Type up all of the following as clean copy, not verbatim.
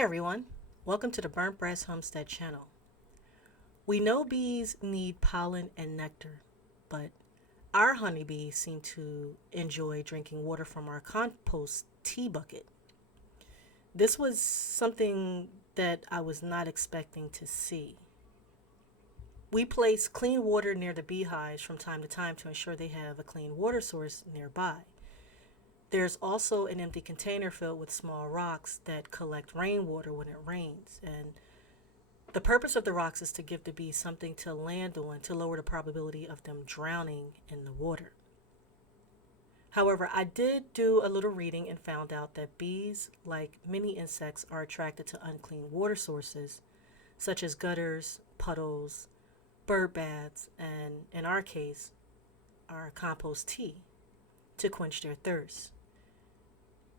Hey everyone, welcome to the Burnt Brass Homestead channel. We know bees need pollen and nectar, but our honeybees seem to enjoy drinking water from our compost tea bucket. This was something that I was not expecting to see. We place clean water near the beehives from time to time to ensure they have a clean water source nearby. There's also an empty container filled with small rocks that collect rainwater when it rains. And the purpose of the rocks is to give the bees something to land on to lower the probability of them drowning in the water. However, I did do a little reading and found out that bees, like many insects, are attracted to unclean water sources, such as gutters, puddles, bird baths, and in our case, our compost tea, to quench their thirst.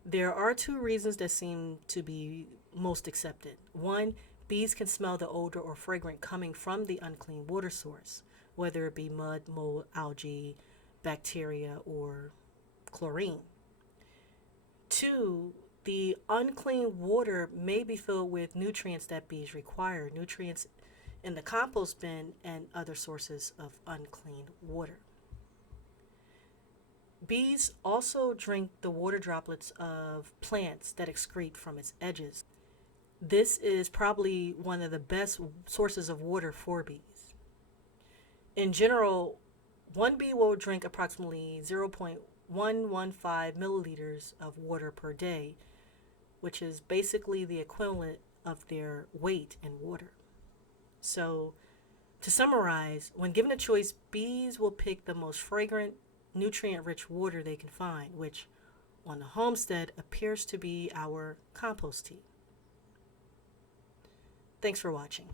There are two reasons that seem to be most accepted. One, bees can smell the odor or fragrance coming from the unclean water source, whether it be mud, mold, algae, bacteria, or chlorine. Two, the unclean water may be filled with nutrients that bees require, nutrients in the compost bin and other sources of unclean water. Bees also drink the water droplets of plants that excrete from its edges. This is probably one of the best sources of water for bees. In general, one bee will drink approximately 0.115 milliliters of water per day, which is basically the equivalent of their weight in water. So, to summarize, when given a choice, bees will pick the most fragrant, nutrient-rich water they can find, which on the homestead appears to be our compost tea. Thanks for watching.